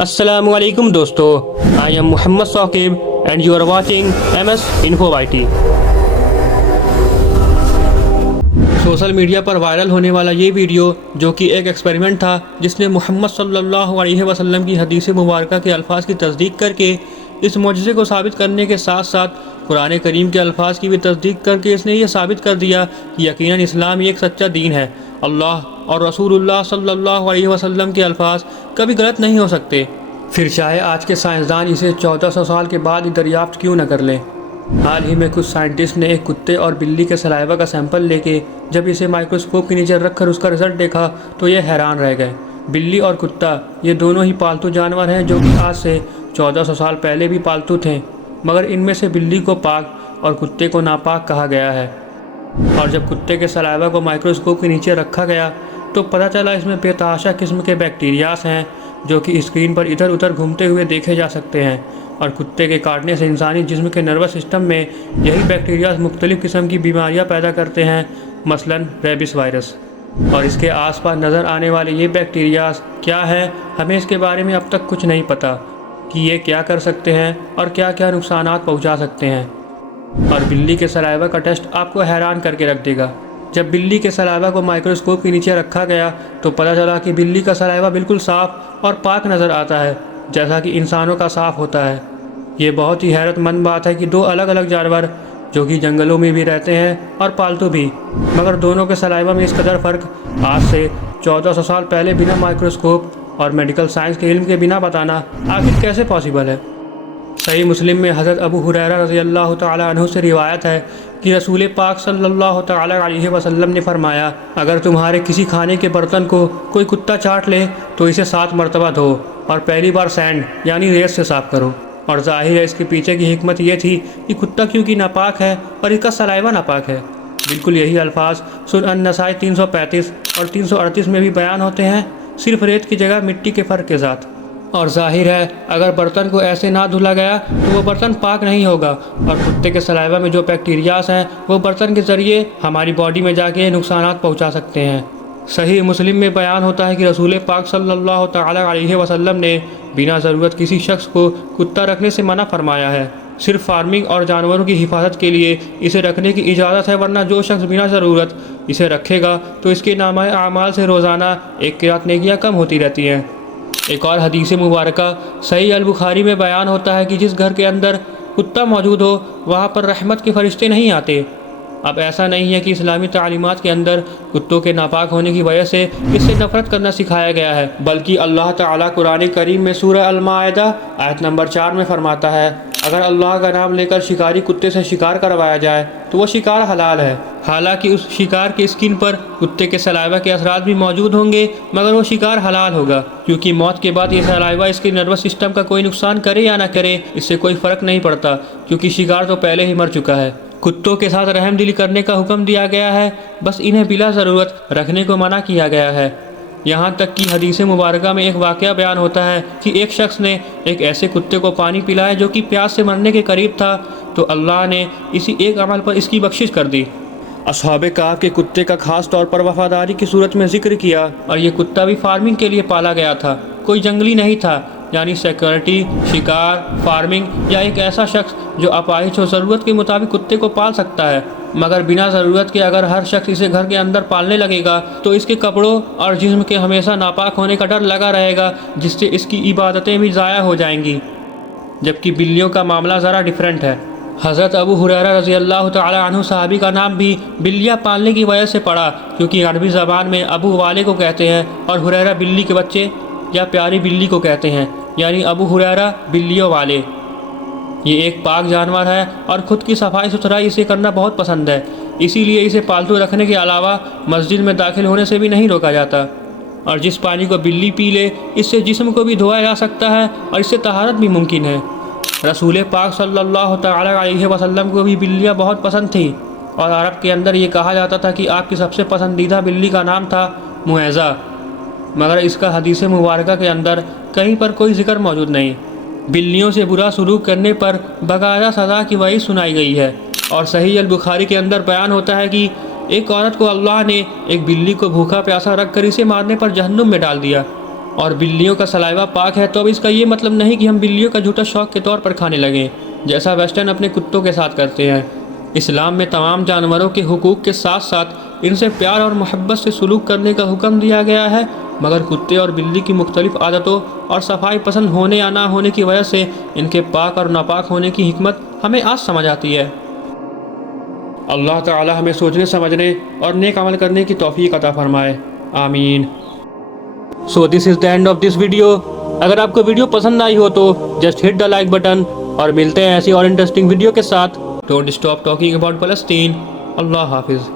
السلام علیکم دوستو، I am Muhammad Saqib and you are watching MS Info YT۔ Social media پر وائرل ہونے والا یہ ویڈیو جو کہ ایک ایکسپیریمنٹ تھا جس نے محمد صلی اللہ علیہ وسلم کی حدیث مبارکہ کے الفاظ کی تصدیق کر کے اس معجزے کو ثابت کرنے کے ساتھ ساتھ قرآن کریم کے الفاظ کی بھی تصدیق کر کے اس نے یہ ثابت کر دیا کہ یقیناً اسلام ایک سچا دین ہے۔ اللہ اور رسول اللہ صلی اللہ علیہ وسلم کے الفاظ کبھی غلط نہیں ہو سکتے، پھر چاہے آج کے سائنسدان اسے 1400 سال کے بعد ہی دریافت کیوں نہ کر لیں۔ حال ہی میں کچھ سائنٹسٹ نے ایک کتے اور بلی کے سلائیوا کا سیمپل لے کے جب اسے مائکروسکوپ کے نیچے رکھ کر اس کا رزلٹ دیکھا تو یہ حیران رہ گئے۔ بلی اور کتا یہ دونوں ہی پالتو جانور ہیں جو کہ آج سے 1400 سال پہلے بھی پالتو تھے، مگر ان میں سے بلی کو پاک اور کتے کو ناپاک کہا گیا ہے۔ اور جب کتے کے سلائیوا کو مائکروسکوپ کے نیچے رکھا گیا تو پتہ چلا اس میں بے تحاشا قسم کے بیکٹیریاز ہیں جو کہ اسکرین پر ادھر ادھر گھومتے ہوئے دیکھے جا سکتے ہیں، اور کتے کے کاٹنے سے انسانی جسم کے نروس سسٹم میں یہی بیکٹیریاز مختلف قسم کی بیماریاں پیدا کرتے ہیں، مثلاً ریبس وائرس۔ اور اس کے آس پاس نظر آنے والے یہ بیکٹیریاز کیا ہیں، ہمیں اس کے بارے میں اب تک کچھ نہیں پتہ کہ یہ کیا کر سکتے ہیں اور کیا کیا نقصانات پہنچا سکتے ہیں۔ اور بلی کے سلائیوا کا ٹیسٹ آپ کو حیران کر کے رکھ دے گا۔ جب بلی کے سلائیوا کو مائکروسکوپ کے نیچے رکھا گیا تو پتہ چلا کہ بلی کا سلائیوا بالکل صاف اور پاک نظر آتا ہے، جیسا کہ انسانوں کا صاف ہوتا ہے۔ یہ بہت ہی حیرت مند بات ہے کہ دو الگ الگ جانور جو کہ جنگلوں میں بھی رہتے ہیں اور پالتو بھی، مگر دونوں کے سلائیوا میں اس قدر فرق آج سے 1400 سال پہلے بنا مائکروسکوپ اور میڈیکل سائنس کے علم کے بنا بتانا آخر کیسے پاسبل ہے۔ صحیح مسلم میں حضرت ابو ہریرہ رضی اللہ تعالیٰ عنہ سے روایت ہے کہ رسول پاک صلی اللہ تعالیٰ علیہ وسلم نے فرمایا، اگر تمہارے کسی کھانے کے برتن کو کوئی کتا چاٹ لے تو اسے 7 مرتبہ دھو اور پہلی بار سینڈ یعنی ریت سے صاف کرو۔ اور ظاہر ہے اس کے پیچھے کی حکمت یہ تھی کہ کتا کیونکہ ناپاک ہے اور اس کا سلائیوا ناپاک ہے۔ بالکل یہی الفاظ سنن النسائی 335 اور 338 میں بھی بیان ہوتے ہیں، صرف ریت کی جگہ مٹی کے فرق کے ساتھ۔ اور ظاہر ہے اگر برتن کو ایسے نہ دھلا گیا تو وہ برتن پاک نہیں ہوگا، اور کتے کے سلائیوا میں جو بیکٹیریاز ہیں وہ برتن کے ذریعے ہماری باڈی میں جا کے نقصانات پہنچا سکتے ہیں۔ صحیح مسلم میں بیان ہوتا ہے کہ رسول پاک صلی اللہ تعالیٰ علیہ وسلم نے بنا ضرورت کسی شخص کو کتا رکھنے سے منع فرمایا ہے، صرف فارمنگ اور جانوروں کی حفاظت کے لیے اسے رکھنے کی اجازت ہے، ورنہ جو شخص بنا ضرورت اسے رکھے گا تو اس کے نامہ اعمال سے روزانہ 1 قرات نیکیاں کم ہوتی رہتی ہیں۔ ایک اور حدیث مبارکہ صحیح البخاری میں بیان ہوتا ہے کہ جس گھر کے اندر کتا موجود ہو وہاں پر رحمت کے فرشتے نہیں آتے۔ اب ایسا نہیں ہے کہ اسلامی تعلیمات کے اندر کتوں کے ناپاک ہونے کی وجہ سے اس سے نفرت کرنا سکھایا گیا ہے، بلکہ اللہ تعالیٰ قرآن کریم میں سورہ المائدہ آیت نمبر 4 میں فرماتا ہے، اگر اللہ کا نام لے کر شکاری کتے سے شکار کروایا جائے تو وہ شکار حلال ہے، حالانکہ اس شکار کے اسکن پر کتے کے سلائیوا کے اثرات بھی موجود ہوں گے، مگر وہ شکار حلال ہوگا، کیونکہ موت کے بعد یہ سلائیوا اس کے نروس سسٹم کا کوئی نقصان کرے یا نہ کرے اس سے کوئی فرق نہیں پڑتا، کیونکہ شکار تو پہلے ہی مر چکا ہے۔ کتوں کے ساتھ رحم دلی کرنے کا حکم دیا گیا ہے، بس انہیں بلا ضرورت رکھنے کو منع کیا گیا ہے۔ یہاں تک کہ حدیث مبارکہ میں ایک واقعہ بیان ہوتا ہے کہ ایک شخص نے ایک ایسے کتے کو پانی پلایا جو کہ پیاس سے مرنے کے قریب تھا، تو اللہ نے اسی ایک عمل پر اس کی بخشش کر دی۔ اصحاب کہف کے کتے کا خاص طور پر وفاداری کی صورت میں ذکر کیا، اور یہ کتا بھی فارمنگ کے لیے پالا گیا تھا، کوئی جنگلی نہیں تھا، یعنی سیکورٹی، شکار، فارمنگ یا ایک ایسا شخص جو اپاہج ہو ضرورت کے مطابق کتے کو پال سکتا ہے، مگر بنا ضرورت کے اگر ہر شخص اسے گھر کے اندر پالنے لگے گا تو اس کے کپڑوں اور جسم کے ہمیشہ ناپاک ہونے کا ڈر لگا رہے گا، جس سے اس کی عبادتیں بھی ضائع ہو جائیں گی۔ جبکہ بلیوں کا معاملہ ذرا ڈیفرنٹ ہے۔ حضرت ابو ہریرہ رضی اللہ تعالیٰ عنہ صحابی کا نام بھی بلیاں پالنے کی وجہ سے پڑا، کیونکہ عربی زبان میں ابو والے کو کہتے ہیں اور ہریرہ بلی کے بچے یا پیاری بلی کو کہتے ہیں، یعنی ابو ہریرہ بلیوں والے۔ یہ ایک پاک جانور ہے اور خود کی صفائی ستھرائی اسے کرنا بہت پسند ہے، اسی لیے اسے پالتو رکھنے کے علاوہ مسجد میں داخل ہونے سے بھی نہیں روکا جاتا۔ اور جس پانی کو بلی پی لے اس سے جسم کو بھی دھویا جا سکتا ہے اور اس سے طہارت بھی ممکن ہے۔ رسول پاک صلی اللہ تعالیٰ علیہ وسلم کو بھی بلیاں بہت پسند تھیں، اور عرب کے اندر یہ کہا جاتا تھا کہ آپ کی سب سے پسندیدہ بلی کا نام تھا معیزہ، مگر اس کا حدیث مبارکہ کے اندر کہیں پر کوئی ذکر موجود نہیں۔ بلیوں سے برا سلوک کرنے پر باقاعدہ سزا کی وعید سنائی گئی ہے، اور صحیح البخاری کے اندر بیان ہوتا ہے کہ ایک عورت کو اللہ نے ایک بلی کو بھوکا پیاسا رکھ کر اسے مارنے پر جہنم میں ڈال دیا۔ اور بلیوں کا سلائیوا پاک ہے تو اب اس کا یہ مطلب نہیں کہ ہم بلیوں کا جھوٹا شوق کے طور پر کھانے لگیں، جیسا ویسٹرن اپنے کتوں کے ساتھ کرتے ہیں۔ اسلام میں تمام جانوروں کے حقوق کے ساتھ ساتھ ان سے پیار اور محبت سے سلوک کرنے کا حکم دیا گیا ہے، مگر کتے اور بلی کی مختلف عادتوں اور صفائی پسند ہونے یا نہ ہونے کی وجہ سے ان کے پاک اور ناپاک ہونے کی حکمت ہمیں آج سمجھ آتی ہے۔ اللہ تعالی ہمیں سوچنے سمجھنے اور نیک عمل کرنے کی توفیق عطا فرمائے، آمین۔ So this is the end of this video۔ اگر آپ کو ویڈیو پسند آئی ہو تو just hit the like button, اور ملتے ہیں ایسی اور انٹرسٹنگ ویڈیو کے ساتھ۔ ڈونٹ اسٹاپ ٹاکنگ اباؤٹ فلسطین۔ اللہ حافظ۔